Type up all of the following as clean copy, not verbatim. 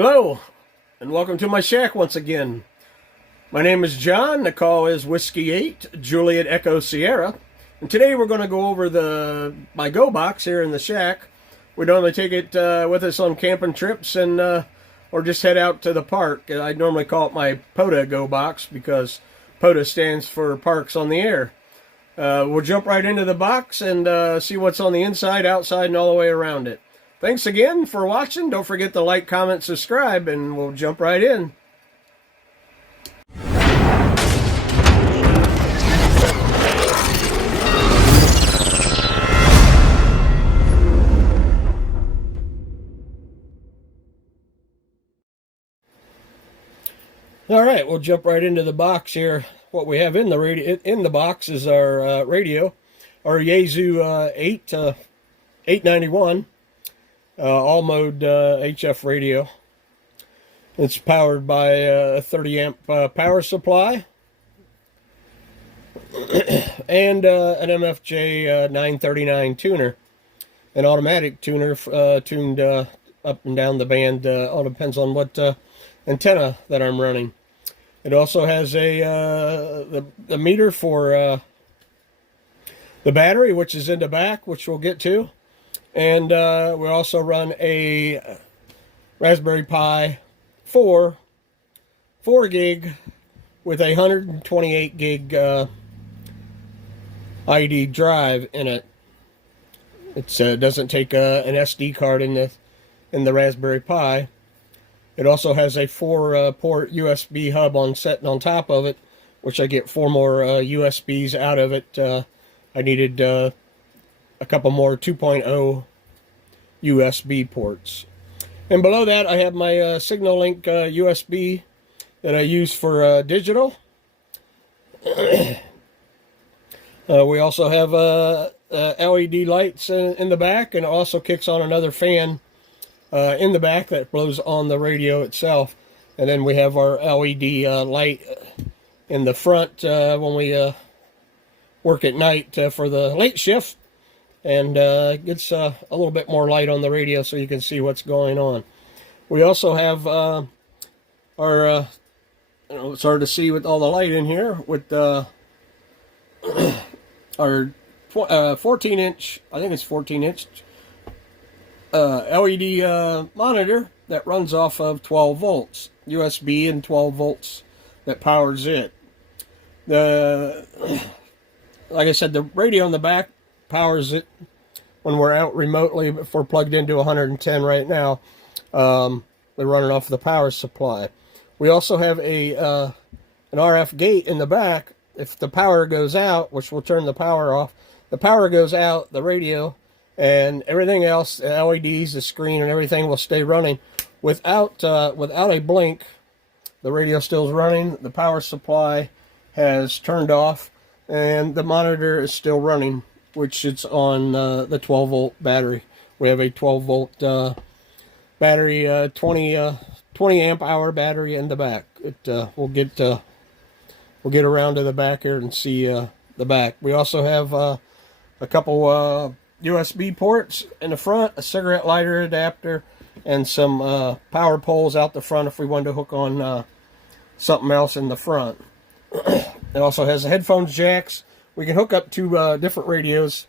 Hello, and welcome to my shack once again. My name is John, the call is Whiskey 8, Juliet Echo Sierra, and today we're going to go over my Go Box here in the shack. We normally take it with us on camping trips and or just head out to the park. I normally call it my POTA Go Box because POTA stands for Parks on the Air. We'll jump right into the box and see what's on the inside, outside, and all the way around it. Thanks again for watching. Don't forget to like, comment, subscribe, and we'll jump right in. All right, we'll jump right into the box here. What we have in the box is our radio, our Yaesu 891. All mode HF radio. It's powered by a 30 amp power supply and an MFJ 939 tuner, an automatic tuner tuned up and down the band. All depends on what antenna that I'm running. It also has the meter for the battery, which is in the back, which we'll get to. And we also run a Raspberry Pi 4 gig with a 128 gig ID drive in it. It doesn't take an SD card in the Raspberry Pi. It also has a 4-port USB hub set on top of it, which I get 4 more USBs out of it. I needed a couple more 2.0 USB ports. And below that I have my SignaLink USB that I use for digital. We also have LED lights in the back, and it also kicks on another fan in the back that blows on the radio itself. And then we have our LED light in the front when we work at night for the late shift, and gets a little bit more light on the radio so you can see what's going on. We also have our it's hard to see with all the light in here, with our 14 inch, I think it's 14 inch LED monitor that runs off of 12 volts USB and 12 volts that powers it. Like I said, the radio in the back powers it when we're out remotely. If we're plugged into 110 right now, they're running off the power supply. We also have an RF gate in the back. If the power goes out, which will turn the power off, the power goes out, the radio and everything else, the LEDs, the screen, and everything will stay running without a blink. The radio still is running. The power supply has turned off, and the monitor is still running, which it's on the 12 volt battery. We have a 12 volt battery, 20 amp hour battery in the back. We'll get around to the back here and see the back. We also have a couple USB ports in the front, a cigarette lighter adapter, and some power poles out the front if we wanted to hook on something else in the front. It also has headphones jacks. We can hook up to different radios.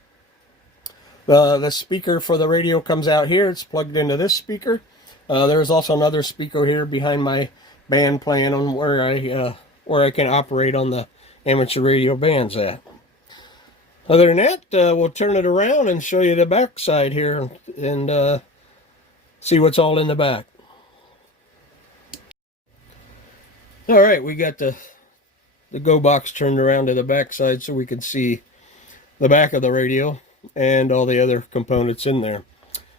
The speaker for the radio comes out here. It's plugged into this speaker. There's also another speaker here behind my band playing on where I can operate on the amateur radio bands at. Other than that, we'll turn it around and show you the back side here and see what's all in the back. All right, we got the Go Box turned around to the back side so we can see the back of the radio and all the other components in there.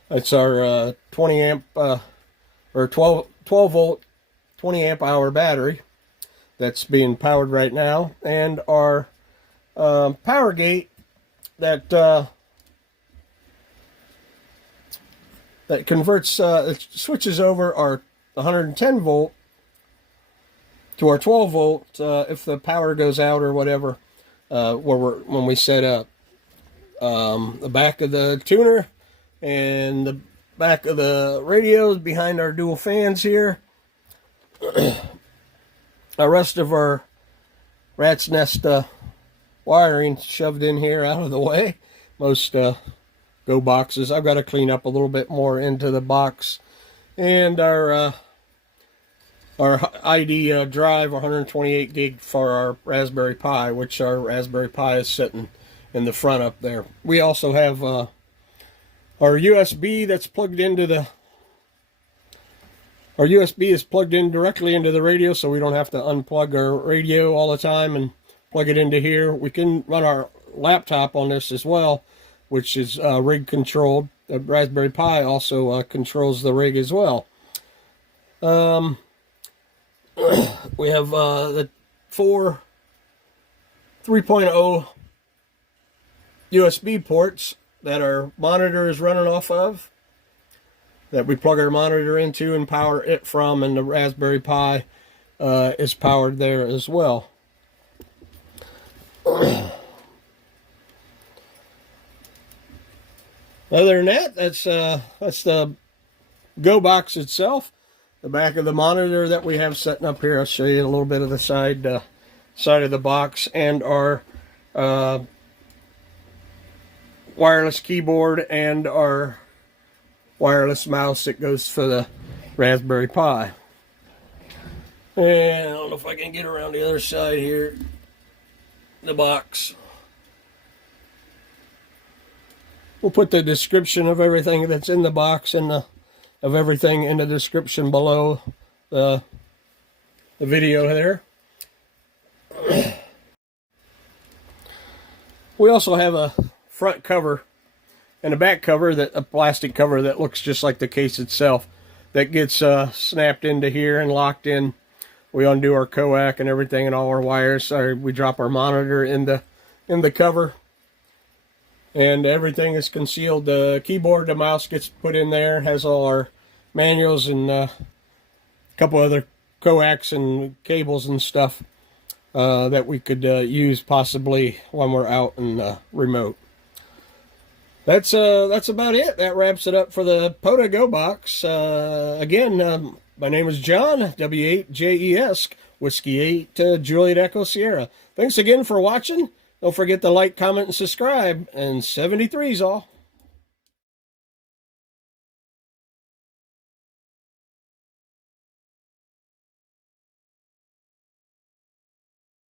That's our 20 amp or 12 volt 20 amp hour battery that's being powered right now, and our PWRgate that converts, it switches over our 110 volt to our 12 volt if the power goes out or whatever when we set up. The back of the tuner and the back of the radios behind our dual fans here. The rest of our rat's nest wiring shoved in here out of the way. Most Go boxes. I've got to clean up a little bit more into the box. And our ID drive, 128 gig for our Raspberry Pi, which our Raspberry Pi is sitting in the front up there. We also have our USB that's plugged into the... Our USB is plugged in directly into the radio, so we don't have to unplug our radio all the time and plug it into here. We can run our laptop on this as well, which is rig controlled. The Raspberry Pi also controls the rig as well. We have the 4 3.0 USB ports that our monitor is running off of, that we plug our monitor into and power it from, and the Raspberry Pi is powered there as well. Other than that, that's the Go box itself. The back of the monitor that we have setting up here. I'll show you a little bit of the side of the box, and our wireless keyboard and our wireless mouse that goes for the Raspberry Pi. And I don't know if I can get around the other side here. The box. We'll put the description of everything that's in the box and of everything in the description below the video there. We also have a front cover and a back cover, a plastic cover that looks just like the case itself, that gets snapped into here and locked in. We undo our coax and everything and all our wires. We drop our monitor in the cover, and everything is concealed. The keyboard, the mouse gets put in there, has all our manuals and a couple other coax and cables and stuff that we could use possibly when we're out and remote. That's about it. That wraps it up for the POTA Go box. Again, my name is John, W8JES, Whiskey 8, Juliet Echo Sierra. Thanks again for watching. Don't forget to like, comment, and subscribe. And 73's all.